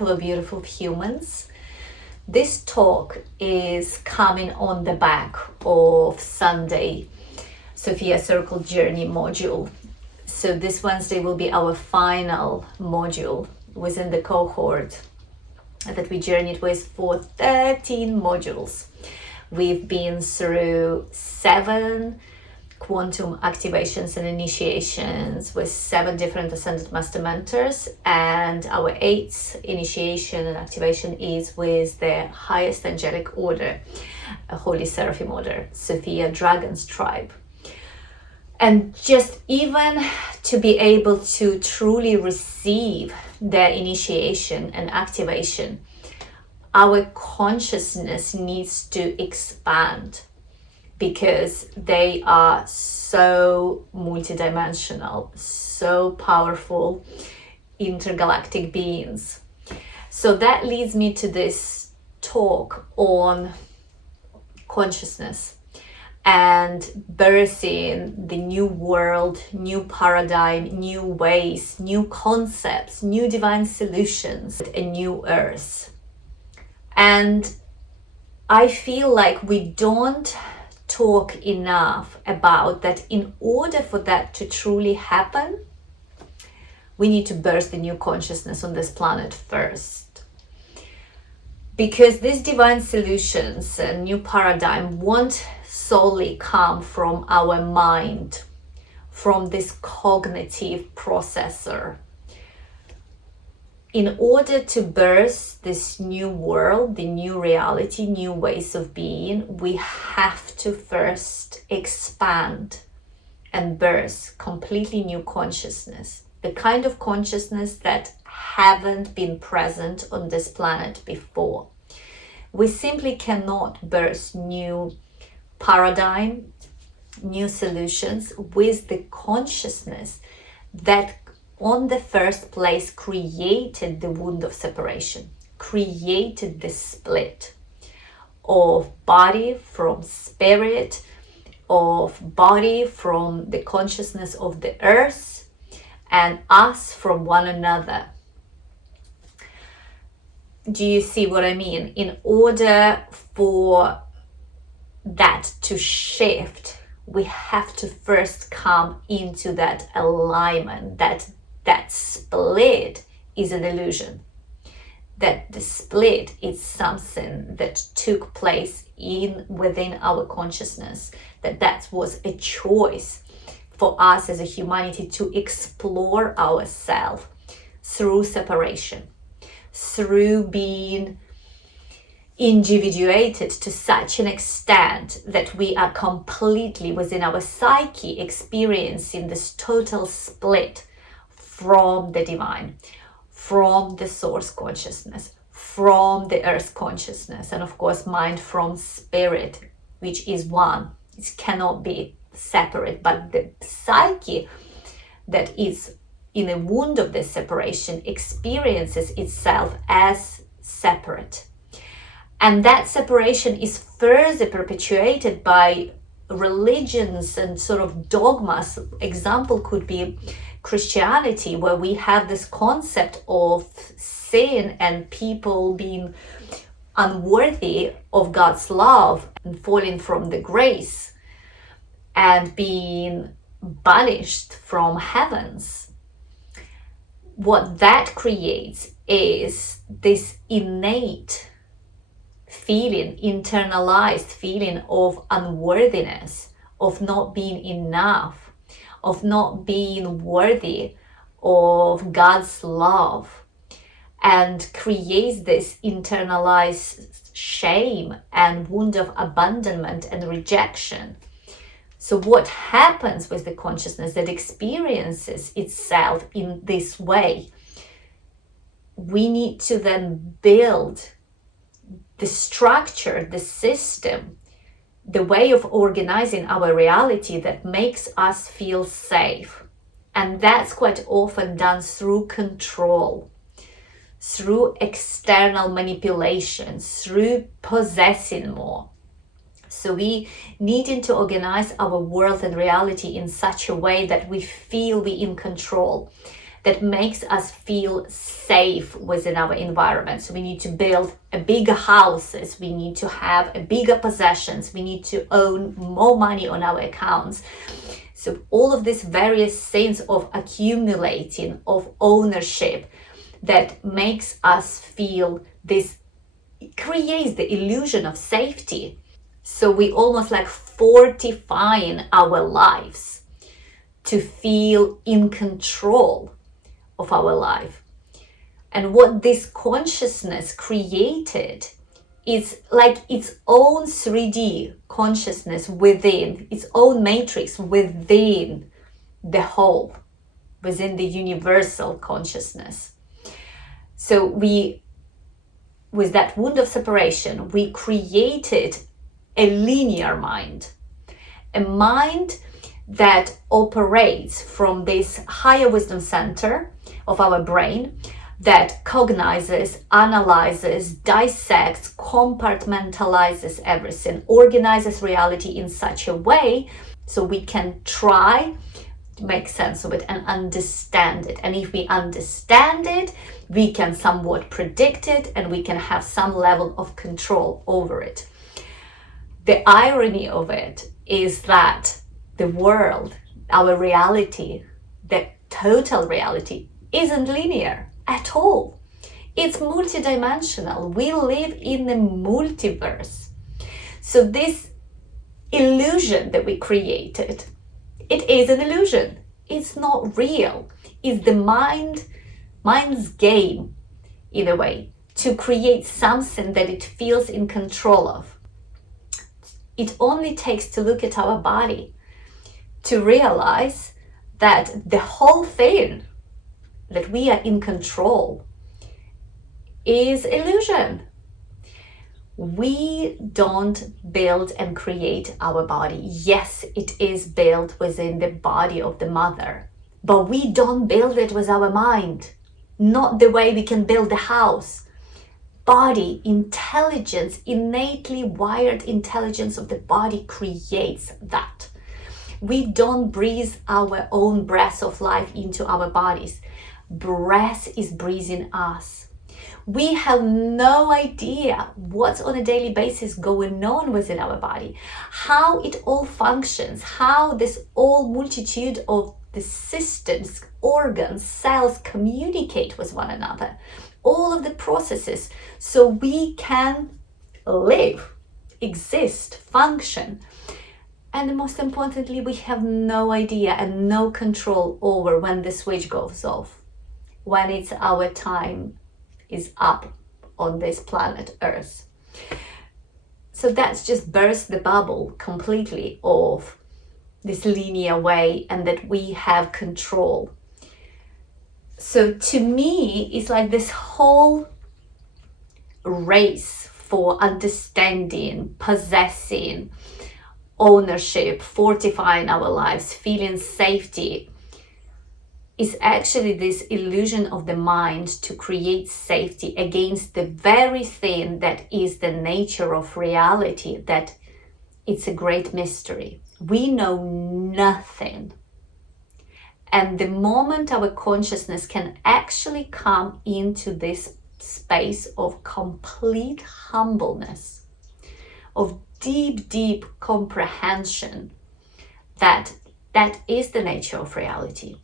Hello, beautiful humans. This talk is coming on the back of Sunday Sophia Circle Journey module. So this Wednesday will be our final module within the cohort that we journeyed with for 13 modules. We've been through 7 quantum activations and initiations with 7 different Ascended Master Mentors, and our 8th initiation and activation is with the highest angelic order, a Holy Seraphim order, Sophia Dragon's tribe. And just even to be able to truly receive their initiation and activation, our consciousness needs to expand, because they are so multidimensional, so powerful, intergalactic beings. So that leads me to this talk on consciousness and birthing the new world, new paradigm, new ways, new concepts, new divine solutions, a new earth. And I feel like we don't talk enough about that. In order for that to truly happen, we need to birth the new consciousness on this planet first. Because these divine solutions and new paradigm won't solely come from our mind, from this cognitive processor. In order to birth this new world, the new reality, new ways of being, we have to first expand and birth completely new consciousness. The kind of consciousness that haven't been present on this planet before. We simply cannot birth new paradigm, new solutions with the consciousness that on the first place created the wound of separation, created the split of body from spirit, of body from the consciousness of the earth, and us from one another. Do you see what I mean? In order for that to shift, we have to first come into that alignment, that split is an illusion, that the split is something that took place within our consciousness, that was a choice for us as a humanity to explore ourselves through separation, through being individuated to such an extent that we are completely within our psyche experiencing this total split from the divine, from the source consciousness, from the earth consciousness, and of course mind from spirit, which is one. It cannot be separate, but the psyche that is in a wound of this separation experiences itself as separate. And that separation is further perpetuated by religions and sort of dogmas. Example could be Christianity, where we have this concept of sin and people being unworthy of God's love and falling from the grace and being banished from heavens. What that creates is this innate feeling, internalized feeling of unworthiness, of not being enough, of not being worthy of God's love, and creates this internalized shame and wound of abandonment and rejection. So what happens with the consciousness that experiences itself in this way? We need to then build the structure, the system, the way of organizing our reality that makes us feel safe. And that's quite often done through control, through external manipulations, through possessing more. So we needing to organize our world and reality in such a way that we feel we're in control, that makes us feel safe within our environment. So we need to build a bigger houses, we need to have a bigger possessions, we need to own more money on our accounts. So all of this various sense of accumulating, of ownership, that makes us feel this, creates the illusion of safety. So we almost like fortifying our lives to feel in control of our life. And what this consciousness created is like its own 3D consciousness within, its own matrix within the whole, within the universal consciousness. So with that wound of separation, we created a linear mind, a mind that operates from this higher wisdom center of our brain, that cognizes, analyzes, dissects, compartmentalizes everything, organizes reality in such a way so we can try to make sense of it and understand it. And if we understand it, we can somewhat predict it and we can have some level of control over it. The irony of it is that the world, our reality, the total reality, isn't linear at all. It's multidimensional. We live in the multiverse. So this illusion that we created, it is an illusion. It's not real. It's the mind's game, in a way, to create something that it feels in control of. It only takes to look at our body to realize that the whole thing, that we are in control, is illusion. We don't build and create our body. Yes, it is built within the body of the mother, but we don't build it with our mind. Not the way we can build a house. Body intelligence, innately wired intelligence of the body creates that. We don't breathe our own breath of life into our bodies. Breath is breathing us. We have no idea what's on a daily basis going on within our body, how it all functions, how this all multitude of the systems, organs, cells communicate with one another, all of the processes, so we can live, exist, function. And most importantly, we have no idea and no control over when the switch goes off, when it's our time is up on this planet Earth. So that's just burst the bubble completely of this linear way and that we have control. So to me, it's like this whole race for understanding, possessing, ownership, fortifying our lives, feeling safety, is actually this illusion of the mind to create safety against the very thing that is the nature of reality, that it's a great mystery. We know nothing. And the moment our consciousness can actually come into this space of complete humbleness, of deep, deep comprehension that that is the nature of reality.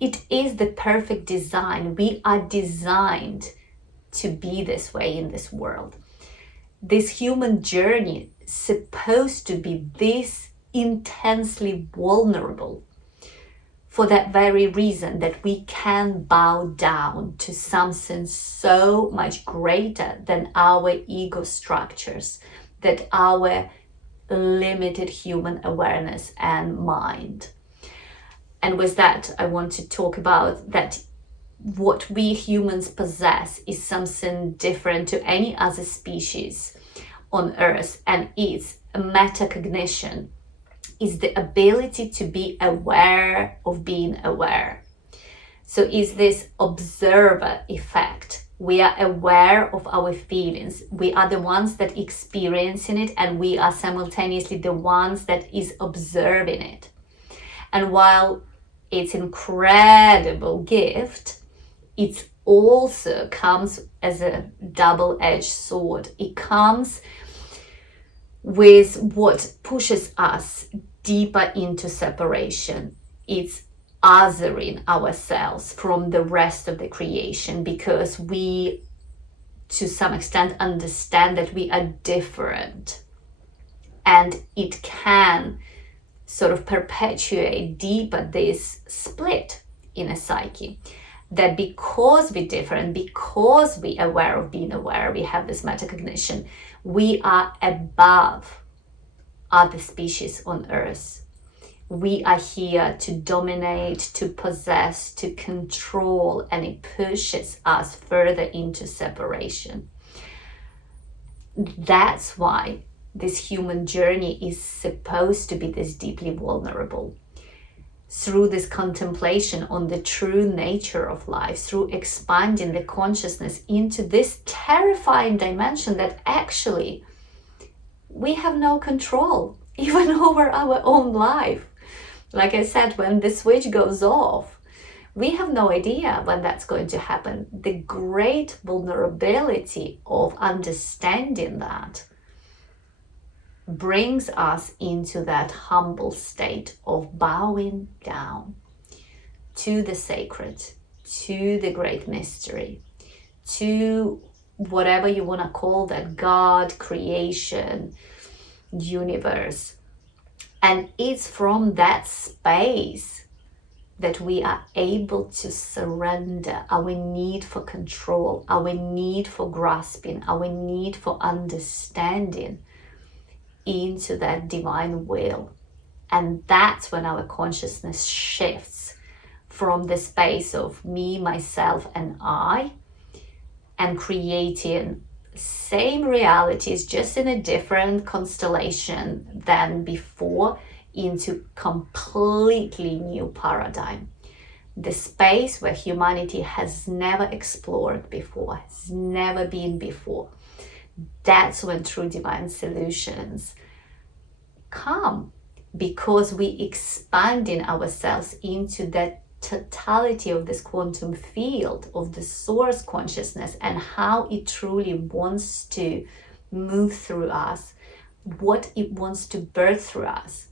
It is the perfect design. We are designed to be this way in this world. This human journey is supposed to be this intensely vulnerable for that very reason, that we can bow down to something so much greater than our ego structures, that our limited human awareness and mind. And with that, I want to talk about that what we humans possess is something different to any other species on Earth, and it's a metacognition, is the ability to be aware of being aware. So is this observer effect. We are aware of our feelings. We are the ones that experiencing it, and we are simultaneously the ones that is observing it. And while its incredible gift, it also comes as a double-edged sword. It comes with what pushes us deeper into separation. It's othering ourselves from the rest of the creation, because we, to some extent, understand that we are different, and it can sort of perpetuate deeper this split in a psyche, that because we're different, because we're aware of being aware, we have this metacognition, we are above other species on earth. We are here to dominate, to possess, to control, and it pushes us further into separation. That's why this human journey is supposed to be this deeply vulnerable. Through this contemplation on the true nature of life, through expanding the consciousness into this terrifying dimension that actually we have no control even over our own life. Like I said, when the switch goes off, we have no idea when that's going to happen. The great vulnerability of understanding that brings us into that humble state of bowing down to the sacred, to the great mystery, to whatever you want to call that, God, creation, universe. And it's from that space that we are able to surrender our need for control, our need for grasping, our need for understanding into that divine will. And that's when our consciousness shifts from the space of me, myself, and I, and creating same realities, just in a different constellation than before, into completely new paradigm. The space where humanity has never explored before, has never been before. That's when true divine solutions come, because we expanding ourselves into that totality of this quantum field of the source consciousness, and how it truly wants to move through us, what it wants to birth through us,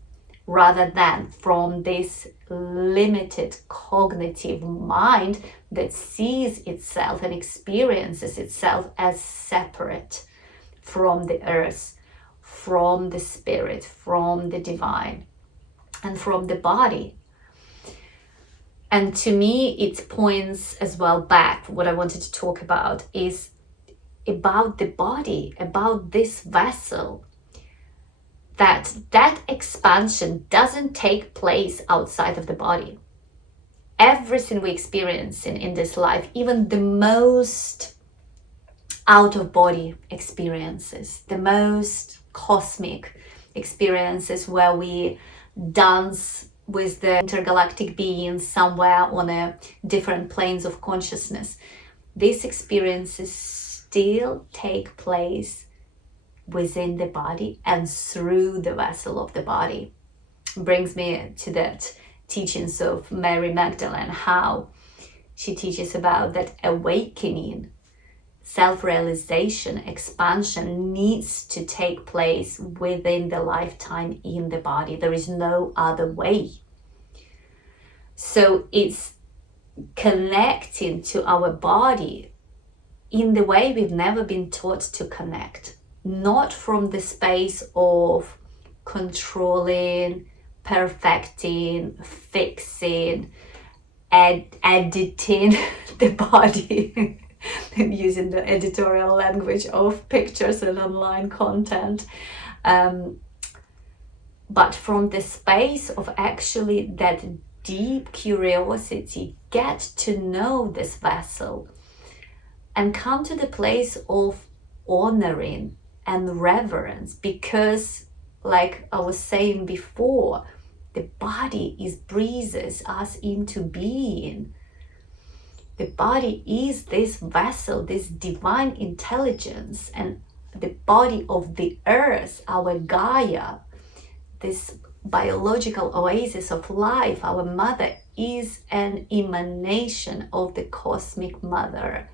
rather than from this limited cognitive mind that sees itself and experiences itself as separate from the earth, from the spirit, from the divine, and from the body. And to me, it points as well back, what I wanted to talk about is about the body, about this vessel, that expansion doesn't take place outside of the body. Everything we experience in this life, even the most out of body experiences, the most cosmic experiences where we dance with the intergalactic beings somewhere on a different planes of consciousness, these experiences still take place within the body and through the vessel of the body. Brings me to that teachings of Mary Magdalene, how she teaches about that awakening, self-realization, expansion needs to take place within the lifetime in the body. There is no other way. So it's connecting to our body in the way we've never been taught to connect, not from the space of controlling, perfecting, fixing, editing the body. And using the editorial language of pictures and online content, but from the space of actually that deep curiosity, get to know this vessel and come to the place of honoring and reverence, because like I was saying before, the body breathes us into being. The body is this vessel, this divine intelligence, and the body of the earth, our Gaia, this biological oasis of life. Our mother is an emanation of the cosmic mother.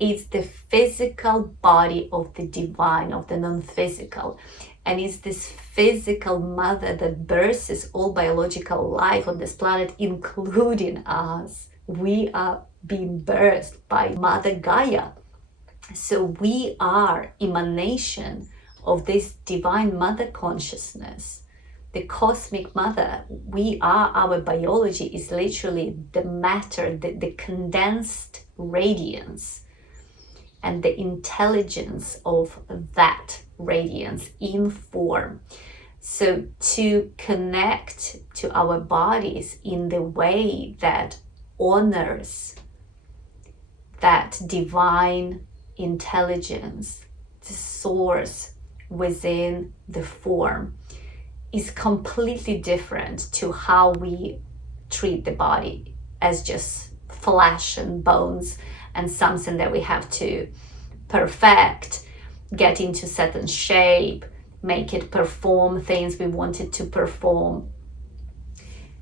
It's the physical body of the divine, of the non-physical. And it's this physical mother that births all biological life on this planet, including us. We are being birthed by Mother Gaia. So we are emanation of this divine mother consciousness, the cosmic mother. We are, our biology is literally the matter, the condensed radiance and the intelligence of that radiance in form. So to connect to our bodies in the way that honors that divine intelligence, the source within the form, is completely different to how we treat the body as just flesh and bones and something that we have to perfect, get into certain shape, make it perform things we want it to perform.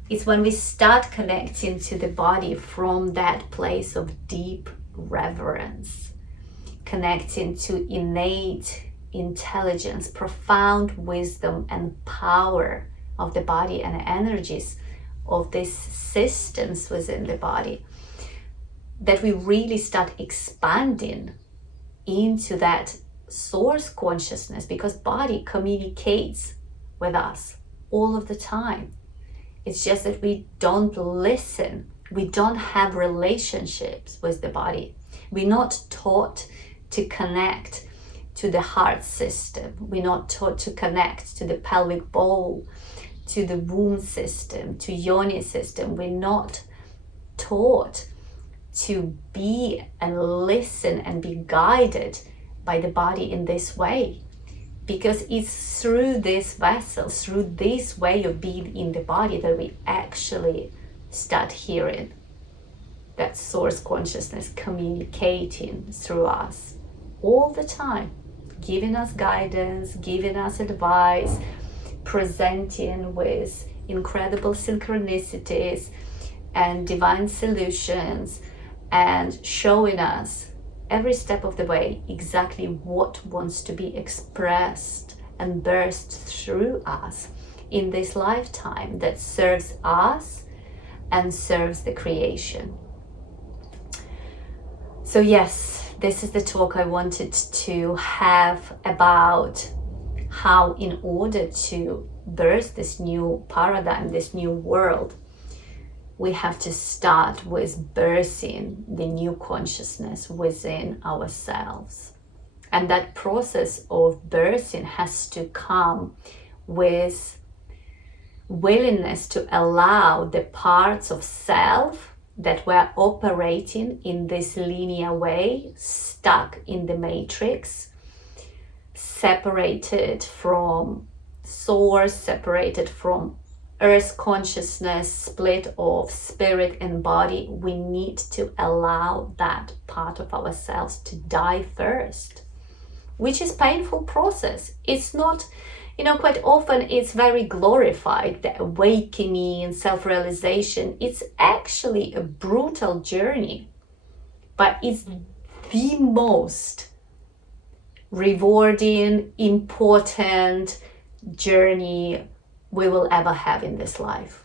It's when we start connecting to the body from that place of deep reverence, connecting to innate intelligence, profound wisdom and power of the body and energies of these systems within the body, that we really start expanding into that source consciousness, because body communicates with us all of the time. It's just that we don't listen. We don't have relationships with the body. We're not taught to connect to the heart system. We're not taught to connect to the pelvic bowl, to the womb system, to yoni system. We're not taught to be and listen and be guided by the body in this way, because it's through this vessel, through this way of being in the body, that we actually start hearing that source consciousness communicating through us all the time, giving us guidance, giving us advice, presenting with incredible synchronicities and divine solutions, and showing us every step of the way exactly what wants to be expressed and burst through us in this lifetime that serves us and serves the creation. So yes, this is the talk I wanted to have about how, in order to birth this new paradigm, this new world, we have to start with birthing the new consciousness within ourselves. And that process of birthing has to come with willingness to allow the parts of self that were operating in this linear way, stuck in the matrix, separated from source, separated from earth consciousness, split of spirit and body. We need to allow that part of ourselves to die first, which is a painful process. It's not, quite often it's very glorified, the awakening and self-realization. It's actually a brutal journey, but it's the most rewarding, important journey we will ever have in this life,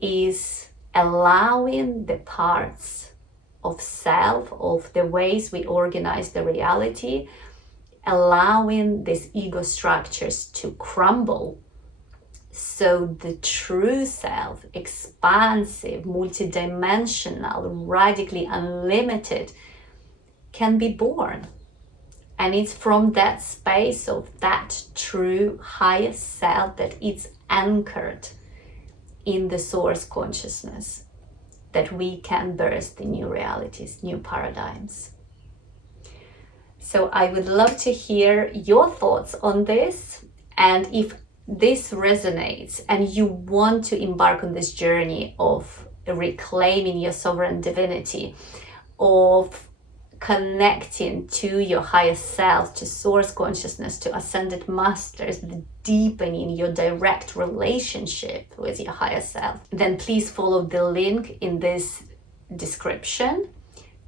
is allowing the parts of self, of the ways we organize the reality, allowing these ego structures to crumble, so the true self, expansive, multidimensional, radically unlimited, can be born. And it's from that space of that true highest self that it's anchored in the source consciousness that we can birth the new realities, new paradigms. So I would love to hear your thoughts on this. And if this resonates and you want to embark on this journey of reclaiming your sovereign divinity, of connecting to your higher self, to source consciousness, to ascended masters, the deepening your direct relationship with your higher self, then please follow the link in this description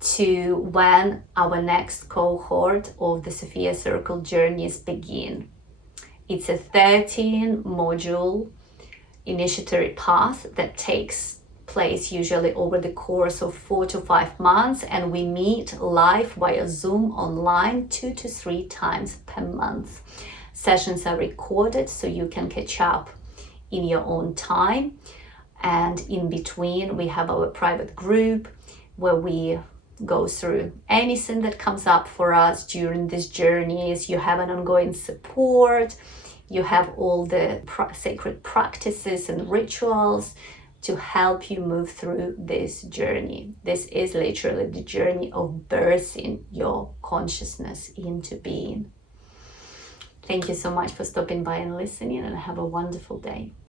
to when our next cohort of the Sophia Circle journeys begin. It's a 13 module initiatory path that takes place usually over the course of 4 to 5 months, and we meet live via Zoom online 2 to 3 times per month. Sessions are recorded so you can catch up in your own time, and in between we have our private group where we go through anything that comes up for us during these journeys. You have an ongoing support, you have all the sacred practices and rituals to help you move through this journey. This is literally the journey of birthing your consciousness into being. Thank you so much for stopping by and listening, and have a wonderful day.